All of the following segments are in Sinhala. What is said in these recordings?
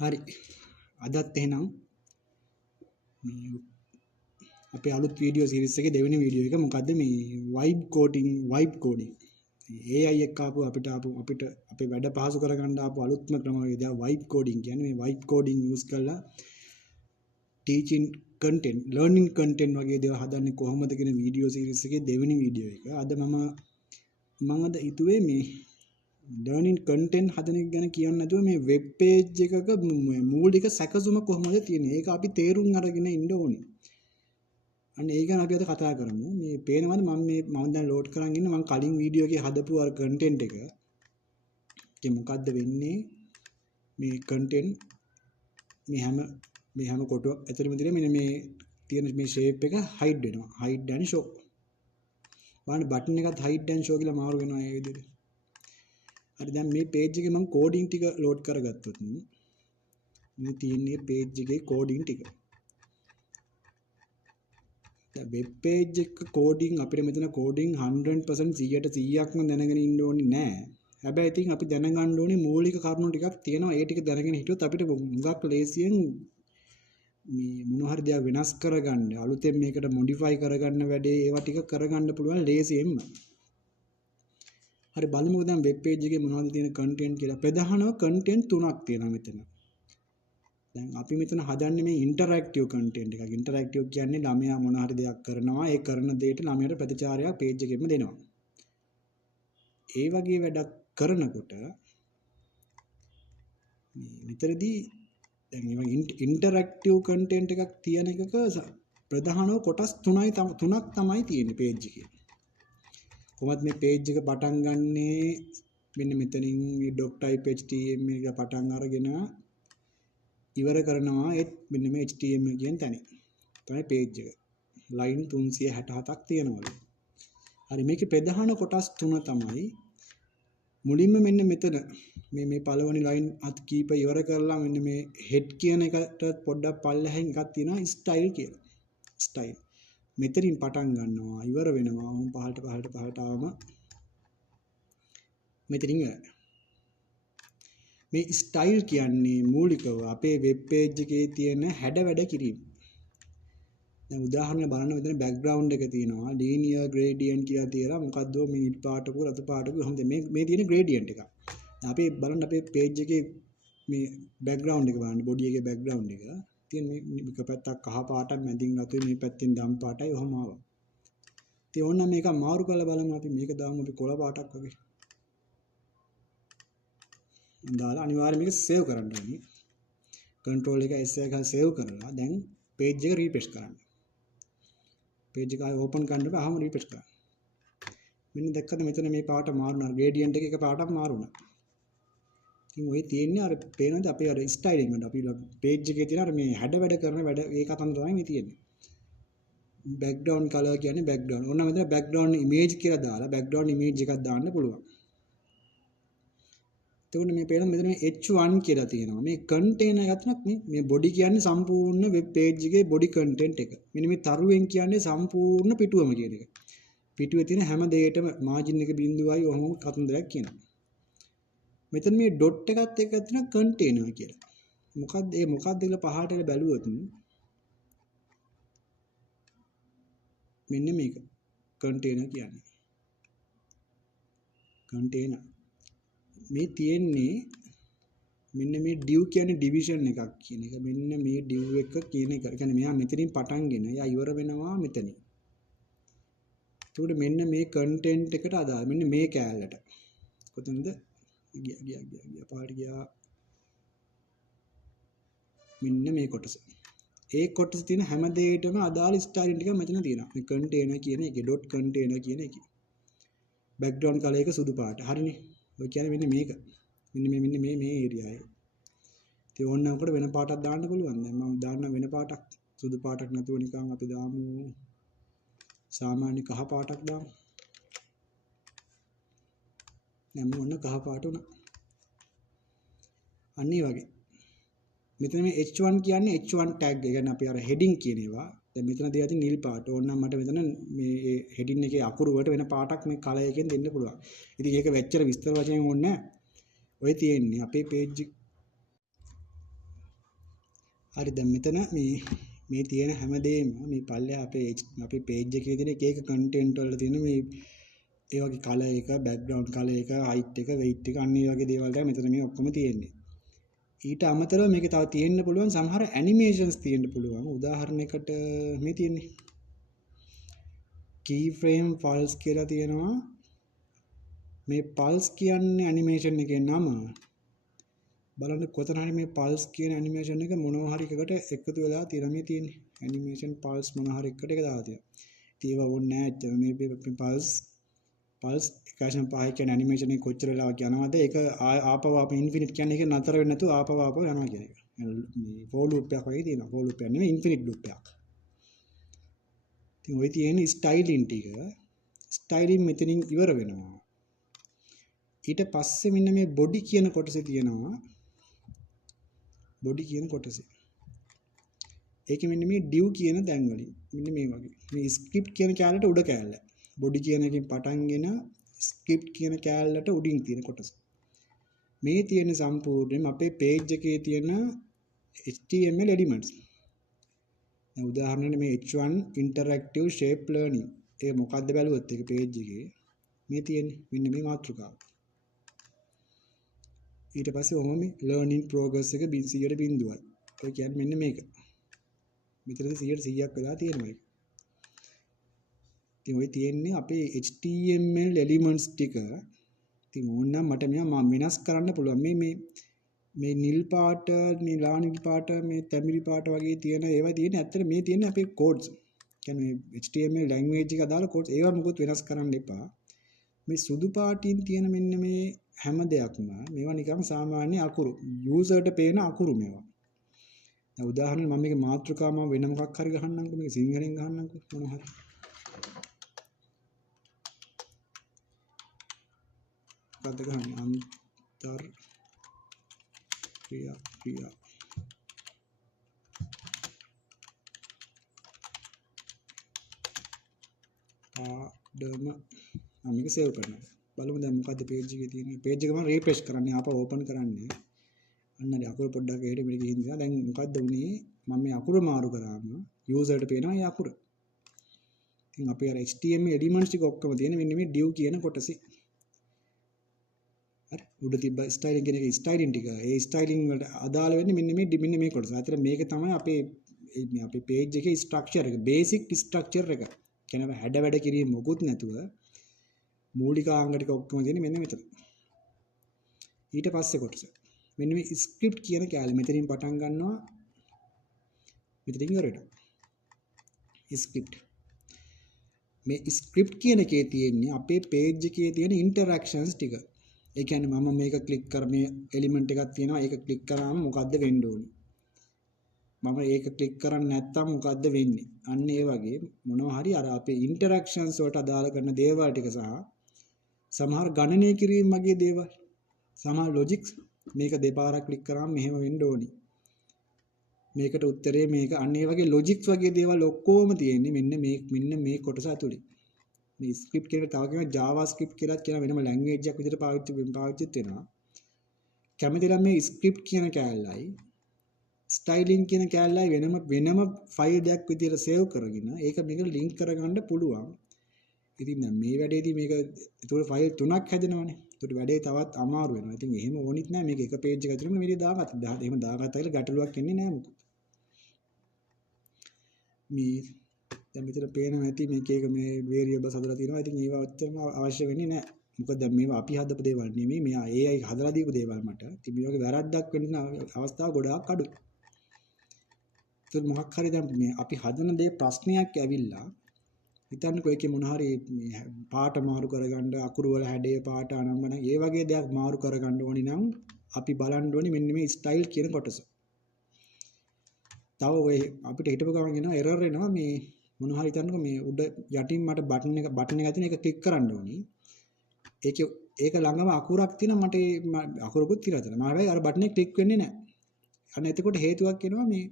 හරි. අදත් එහෙනම් මේ අපේ අලුත් වීඩියෝ සීරීස් එකේ දෙවෙනි වීඩියෝ එක මොකද්ද මේ vibe coding. AI එක අපිට අපේ වැඩ පහසු කරගන්න ආපු අලුත්ම ක්‍රමවේදය vibe coding කියන්නේ මේ vibe coding use කරලා teaching content, learning content වගේ දේවල් හදන්නේ කොහොමද කියන වීඩියෝ සීරීස් එකේ දෙවෙනි වීඩියෝ එක. අද මම අද හිතුවේ මේ learning content හදන එක ගැන කියන්න නැතුව මේ web page එකක මූලික සැකසුම කොහොමද තියෙන්නේ ඒක අපි තේරුම් අරගෙන ඉන්න ඕනේ. අන්න ඒක ගැන අපි අද කතා කරමු. මේ පේනවද මම දැන් ලෝඩ් කරන් ඉන්නේ මම කලින් වීඩියෝ එකේ හදපු අර content එක. ඒක මොකද්ද වෙන්නේ? මේ content මේ හැම කොටුවක් ඇතුළෙම තියෙන මෙන්න මේ තියෙන මේ shape එක hide වෙනවා. hide and show. බලන්න button එකත් hide and show කියලා මාරු වෙනවා ඒ විදිහට. හරි දැන් මේ page එකේ මම coding ටික load කරගත්තොත් මේ තියෙන්නේ page එකේ coding ටික. දැන් web page එක coding අපිට මෙතන coding 100% 100%ක්ම දැනගෙන ඉන්න ඕනේ නෑ. හැබැයි ඉතින් අපි දැනගන්න ඕනේ මූලික කරුණු ටිකක් තියෙනවා. ඒ ටික දැනගෙන හිටියොත් අපිට මුගක් ලේසියෙන් මේ මොන හරි දේවල් වෙනස් කරගන්න, අලුතෙන් මේකට modify කරගන්න වැඩේ ඒවා ටික කරගන්න පුළුවන් ලේසියෙන්ම. හරි බලමුකෝ දැන් වෙබ් පේජ් එකේ මොනවද තියෙන content කියලා. ප්‍රධානව content තුනක් තියෙනවා මෙතන. දැන් අපි මෙතන හදන්නේ මේ interactive content එකක්. interactive කියන්නේ ළමයා මොන හරි දෙයක් කරනවා. ඒ කරන දෙයට ළමයාට ප්‍රතිචාරයක් පේජ් එකෙම දෙනවා. ඒ වගේ වැඩක් කරනකොට මෙතනදී දැන් මේ interactive content එකක් තියෙන එකක ප්‍රධානව කොටස් තුනක් තමයි තියෙන්නේ පේජ් එකේ. කොහොමද මේ page එක පටන් ගන්නේ මෙන්න මෙතනින් මේ doc.type.html එක පටන් අරගෙන ඉවර කරනවා මෙන්න මේ html කියන තැන. තමයි page එක. line 367ක් තියෙනවලු. හරි මේකේ ප්‍රධාන කොටස් තුන තමයි මුලින්ම මෙන්න මෙතන මේ පළවෙනි line අත් කීප ඉවර කරලා මෙන්න මේ head කියන එකට පොඩ්ඩක් පල්ලෙහෙන් එකක් තියෙනවා style කියලා. style මෙතනින් පටන් ගන්නවා ඉවර වෙනවා වුන් පහළට ආවම මෙතනින් මේ ස්ටයිල් කියන්නේ මූලිකව අපේ වෙබ් පේජ් එකේ තියෙන හැඩ වැඩ කිරීම. දැන් උදාහරණ බලන්න මෙතන බෑග්ග්‍රවුන්ඩ් එක තියෙනවා linear gradient කියලා තියලා මොකද්ද මේ නිල් පාටකුව රතු පාටකුව කොහොමද මේ තියෙන gradient එක. දැන් අපි බලන්න අපේ පේජ් එකේ මේ බෑග්ග්‍රවුන්ඩ් එක බලන්න බොඩි එකේ බෑග්ග්‍රවුන්ඩ් එක තියෙන මේක පැත්තක් කහ පාටක් මැදින් රතුයි මේ පැත්තෙන් දම් පාටයි ඔහොම ආවා. ඉතින් ඕන්න මේක මාරු කරලා බලමු අපි මේක දාමු අපි කොළ පාටක් වගේ. දාලා අනිවාර්යයෙන් මේක සේව් කරන්න ඕනේ. control එක S එක සේව් කරලා දැන් page එක refresh කරන්න. page එක ආයෙ open කරනකොට අහම refresh කරන්න. මෙන්න දැක්කද මෙතන මේ පාට මාරුණා gradient එක පාටක් මාරුණා. ඉතින් ඔය තියෙන්නේ අර පේනද අපි අර ස්ටයිලින් වල අපි page එකේ තියෙන අර මේ හැඩ වැඩ කරන වැඩ ඒ කතන්දර තමයි මේ තියෙන්නේ. background color කියන්නේ background. ඕන මෙතන background image කියලා දාලා background image එකක් දාන්න පුළුවන්. එතකොට මේ පේන මෙතන මේ h1 කියලා තියෙනවා. මේ container එකක් මේ body කියන්නේ සම්පූර්ණ web page එකේ body content එක. මෙන්න මේ තරුවෙන් කියන්නේ සම්පූර්ණ පිටුවම කියන එක. පිටුවේ තියෙන හැම දෙයකටම margin එක බිඳුවයි ඔහොම කතන්දරයක් කියනවා. මෙතන මේ dot එකත් එක්ක තියෙන container කියලා. මොකක්ද කියලා පහළට බැලුවොත් මෙන්න මේක container කියන්නේ. container මේ තියෙන්නේ මෙන්න මේ div කියන්නේ division එකක් කියන එක. මෙන්න මේ div එක කියන එක. ඒ කියන්නේ මෙයා මෙතනින් පටන්ගෙන එයා ඉවර වෙනවා මෙතනින්. ඒකට මෙන්න මේ content එකට අදාළ මෙන්න මේ කෑල්ලට. කොතනද? ගියා පාට ගියා. මෙන්න මේ කොටස. ඒ කොටස තියෙන හැම දෙයකටම අදාළ ස්ටයිල් ටික මෙතන තියෙනවා. මේ container කියන එකේ dot container කියන එකේ. background color එක සුදු පාට. හරිනේ. ඔය කියන්නේ මෙන්න මේක. මෙන්න මේ ඒරියා එක. ඉතින් ඕනනම් උකට වෙන පාටක් දාන්න පුළුවන්. දැන් මම දාන්න වෙන පාටක්. සුදු පාටක් නැතුව නිකන් අපි දාමු සාමාන්‍ය කහ පාටක් දාමු. දැන් මොන කහ පාට උනා. අන්න ඒ වගේ. මෙතන මේ h1 කියන්නේ h1 tag එක. කියන්නේ අපි අර heading කියන ඒවා. දැන් මෙතන දිලා තියෙන නිල් පාට. ඕනනම් මට මෙතන මේ heading එකේ අකුරු වලට වෙන පාටක් මේ කලර් එකෙන් දෙන්න පුළුවන්. ඉතින් ඒක වෙච්චර විස්තර වශයෙන් ඕනේ නැහැ. ඔය තියෙන්නේ අපේ page හරි දැන් මෙතන මේ තියෙන හැමදේම මේ පල්ලෙහා අපේ page එකේ තියෙන එක content වල තියෙන මේ ඒ වගේ color එක background color එක height එක weight එක අන්න ඒ වගේ දේවල් තමයි මෙතන මේ ඔක්කොම තියෙන්නේ. ඊට අමතරව මේකේ තව තියෙන්න පුළුවන් සමහර animations තියෙන්න පුළුවන්. උදාහරණයකට මේ තියෙන්නේ keyframe pulse කියලා තියෙනවා. මේ pulse කියන්නේ animation එකේ නම. බලන්න කොතන හරි මේ pulse කියන animation එක මොනවා හරි එකකට එකතු වෙලා තියෙනවා මේ තියෙන්නේ. animation pulse මොනවා හරි එකකට එක දාලා තියෙනවා. ඉතින් ඒව ඕනේ නැහැ. මේ pulse 1.5 කියන animation එක කොච්චර වෙලාවක් යනවද? ඒක ආපහු infinite කියන්නේ ඒක නතර වෙන්නේ නැතුව ආපහු යනවා කියන එක. මේ for loop එකක් වගේ තියෙනවා. for loop එක නෙමෙයි infinite loop එකක්. ඉතින් ඔය තියෙන styling ටික styling මෙතනින් ඉවර වෙනවා. ඊට පස්සේ මෙන්න මේ body කියන කොටසේ තියෙනවා. body කියන කොටසේ. ඒකෙ මෙන්න මේ div කියන තැන් වලින් මෙන්න මේ වගේ. මේ script කියන කැලලට උඩ කැලල. body කියන එකෙන් පටන්ගෙන script කියන කැලලට උඩින් තියෙන කොටස. මේ තියෙන සම්පූර්ණයෙන්ම අපේ page එකේ තියෙන HTML elements. දැන් උදාහරණයක් මේ H1 interactive shape learning. ඒක මොකක්ද බැලුවොත් ඒක page එකේ මේ තියෙන්නේ මෙන්න මේ මාතෘකාව. ඊට පස්සේ ඔහොම මේ learning progress එක 100%යි. ඔය කියන්නේ මෙන්න මේක. මෙතනදී 100%ක් වෙලා තියෙනවා ඒක. ඉතින් ඔය තියෙන්නේ අපේ HTML elements ටික. ඉතින් ඕනනම් මට මේවා වෙනස් කරන්න පුළුවන්. මේ නිල් පාට, මේ ලා නිල් පාට, මේ තැඹිලි පාට වගේ තියෙන ඒවා තියෙන ඇත්තට මේ තියෙන අපේ codes. කියන්නේ HTML language එක අදාළ codes. ඒවා මොකොත් වෙනස් කරන්න එපා. මේ සුදු පාටින් තියෙන මෙන්න මේ හැම දෙයක්ම මේවා නිකන් සාමාන්‍ය අකුරු. යූසර්ට පේන අකුරු මේවා. දැන් උදාහරණ මම මේක මාතෘකාව වෙන මොකක් හරි ගහන්නම්කෝ මේක සිංහලෙන් ගහන්නම්කෝ මොනවා හරි. මොකද්ද ගහන්නේ අන්තර් ක්‍රියා පාඩම මම මේක සේව් කරනවා. බලමු දැන් මොකද්ද page එකේ තියෙන්නේ. page එක මම refresh කරන්නේ ආපහු open කරන්නේ. අන්න හරි අකුරු පොඩ්ඩක් එහෙට මෙහෙට ගිහින් ඉඳලා දැන් මොකද්ද උනේ මම මේ අකුර මාරු කරාම යූසර්ට පේනවා මේ අකුර. ඉතින් අපි අර HTML elements ටික ඔක්කොම තියෙන මෙන්න මේ div කියන කොටසේ. හරි උඩ තිබ්බ styling කියන එක styling ටික. ඒ styling වලට අදාළ වෙන්නේ මෙන්න මේ කොටස. අතන මේක තමයි අපේ page එකේ structure එක. basic structure එක. කියන්නේ හැඩ වැඩ කිරීම මොකුත් නැතුව මූලිකාංග ටික ඔක්කොම තියෙන්නේ මෙන්න මෙතන. ඊට පස්සේ කොටස. මෙන්න මේ script කියන කැලේ මෙතනින් පටන් ගන්නවා. මෙතනින් ඉවර වෙනවා. script. මේ script කියන එකේ තියෙන්නේ අපේ page එකේ තියෙන interactions ටික. ඒ කියන්නේ මම මේක ක්ලික් කර මේ එලිමන්ට් එකක් තියෙනවා. ඒක ක්ලික් කරාම මොකද්ද වෙන්න ඕනේ? මම ඒක ක්ලික් කරන්නේ නැත්නම් මොකද්ද වෙන්නේ? අන්න ඒ වගේ මොනවා හරි අර අපේ interactions වලට අදාළ කරන දේවල් ටික සහ සමහර ගණනය කිරීම වගේ දේවල්. සමහර logics මේක දෙපාරක් ක්ලික් කරාම මෙහෙම වෙන්න ඕනේ. මේකට උත්තරේ මේක අන්න ඒ වගේ logics වගේ දේවල් ඔක්කොම තියෙන්නේ මෙන්න මේ කොටස ඇතුලේ. මේ script කියනකට තව කියනවා JavaScript කියලාත් කියන වෙනම language එකක් විදිහට පාවිච්චිත් වෙනවා. කැමති නම් මේ script කියන කැලලයි styling කියන කැලලයි වෙනම ෆයිල් එකක් විදිහට save කරගෙන ඒක මේකට link කරගන්න පුළුවන්. ඉතින් දැන් මේ වැඩේදී මේක ඒතකොට ෆයිල් 3ක් හැදෙනවනේ. ඒතකොට වැඩේ තවත් අමාරු වෙනවා. ඉතින් එහෙම ඕනිත් නැහැ මේක එක page එක ඇතුළේම මේක දාගත්තා. එහෙම දාගත්තා කියලා ගැටලුවක් එන්නේ නැහැ මොකද. මේ දැන් මෙතන පේනවා ඇති මේක මේ variables හදලා තියෙනවා. ඉතින් ඒවා ඔච්චරම අවශ්‍ය වෙන්නේ නැහැ. මොකද දැන් මේවා අපි හදපු දේවල් නෙමෙයි. මෙයා AI හදලා දීපු දේවල් මට. ඉතින් මේ වගේ වැරද්දක් වෙන්න අවස්ථා ගොඩාක් අඩුයි. ඒත් මොකක් හරි දැන් මේ අපි හදන දේ ප්‍රශ්නයක් ඇවිල්ලා හිතන්නකෝ ඒකේ මොන හරි මේ පාට මාරු කරගන්න අකුරු වල හැඩය පාට අනම්මන ඒ වගේ දෙයක් මාරු කරගන්න ඕනි නම් අපි බලන්න ඕනි මෙන්න මේ ස්ටයිල් කියන කොටස. තව ඔය අපිට හිතපු ගමන් එනවා එරර් එනවා මේ මොන හරි හිතන්නකෝ මේ උඩ යටින් මට බටන් එක තියෙන එක ක්ලික් කරන්න ඕනි. ඒක ළඟම අකුරක් තියෙනවා මට අකුරකුත් තියෙනවා එතන. මම හැබැයි අර බටන් එක ක්ලික් වෙන්නේ නැහැ. අන්න එතකොට හේතුවක් එනවා මේ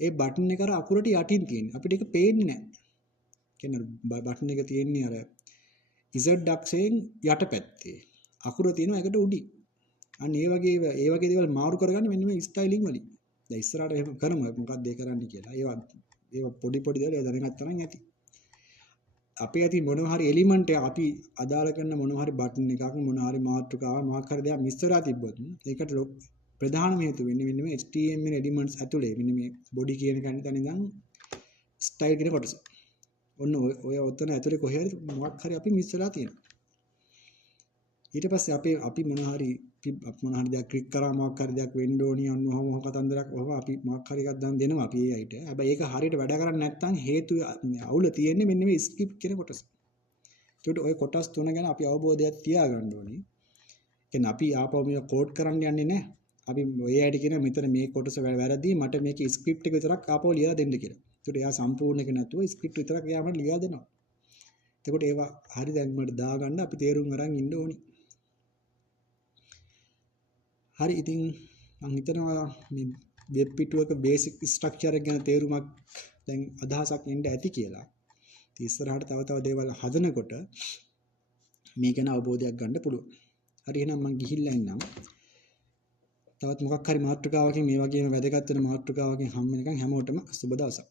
ඒ බටන් එක අර අකුරට යටින් තියෙන. අපිට ඒක පේන්නේ නැහැ. කියන්නේ බටන් එක තියෙන්නේ අර Z අක්ෂයෙන් යටපැත්තේ. අකුර තියෙනවා ඒකට උඩින්. අන්න ඒ වගේ දේවල් මාරු කරගන්න මෙන්න මේ ස්ටයිලින් වලින්. දැන් ඉස්සරහට එහෙම කරමු මොකක්ද ඒ කරන්න කියලා. ඒවා පොඩි දේවල් ඒ දැනගත්තා නම් ඇති. අපේ ඇති මොනවා හරි එලිමන්ට් එක අපි අදාළ කරන මොනවා හරි බටන් එකක් මොනවා හරි මාතෘකාවක් මොකක් හරි දෙයක් මිස් වෙලා තිබ්බොත් ඒකට ප්‍රධානම හේතුව වෙන්නේ මෙන්න මේ HTML එලිමන්ට්ස් ඇතුලේ මෙන්න මේ බොඩි කියන තැන ඉඳන් ස්ටයිල් කියන කොටස. ඔන්න ඔය ඔතන ඇතුලේ කොහේ හරි මොකක් හරි අපි මිස් වෙලා තියෙනවා. ඊට පස්සේ අපි මොනවා හරි දෙයක් ක්ලික් කරා මොකක් හරි දෙයක් වෙන්න ඕනි අන්න ඔහොම කතන්දරයක් ඔහොම අපි මොකක් හරි එකක් දාන්න දෙනවා අපි ඒ අයිට. හැබැයි ඒක හරියට වැඩ කරන්නේ නැත්නම් හේතුව අවුල තියෙන්නේ මෙන්න මේ ස්ක්‍රිප්ට් කියන කොටස. ඒකට ওই කොටස් තුන ගැන අපි අවබෝධයක් තියාගන්න ඕනේ. කියන්නේ අපි ආපහු මේක කෝඩ් කරන්න යන්නේ නැහැ. අපි ඔය ඇයිට කියන මෙතන මේ කොටස වැරදි මට මේකේ ස්ක්‍රිප්ට් එක විතරක් ආපහු ලියලා දෙන්න කියලා. ඒකට එයා සම්පූර්ණ එක නැතුව ස්ක්‍රිප්ට් විතරක් එයා මට ලියලා දෙනවා. එතකොට ඒවා හරි දැන් මට දාගන්න අපි තේරුම් අරන් ඉන්න ඕනේ. හරි ඉතින් මම හිතනවා මේ වෙබ් පිටුවක බේසික් ස්ට්‍රක්චර් එක ගැන තේරුමක් දැන් අදහසක් එන්න ඇති කියලා. ඉතින් ඉස්සරහට තව දේවල් හදනකොට මේ ගැන අවබෝධයක් ගන්න පුළුවන්. හරි එහෙනම් මම ගිහිල්ලා ඉන්නම්. තවත් මොකක් හරි මාතෘකාවකින් මේ වගේම වැදගත් වෙන මාතෘකාවකින් හම් වෙනකන් හැමෝටම සුබ දවසක්.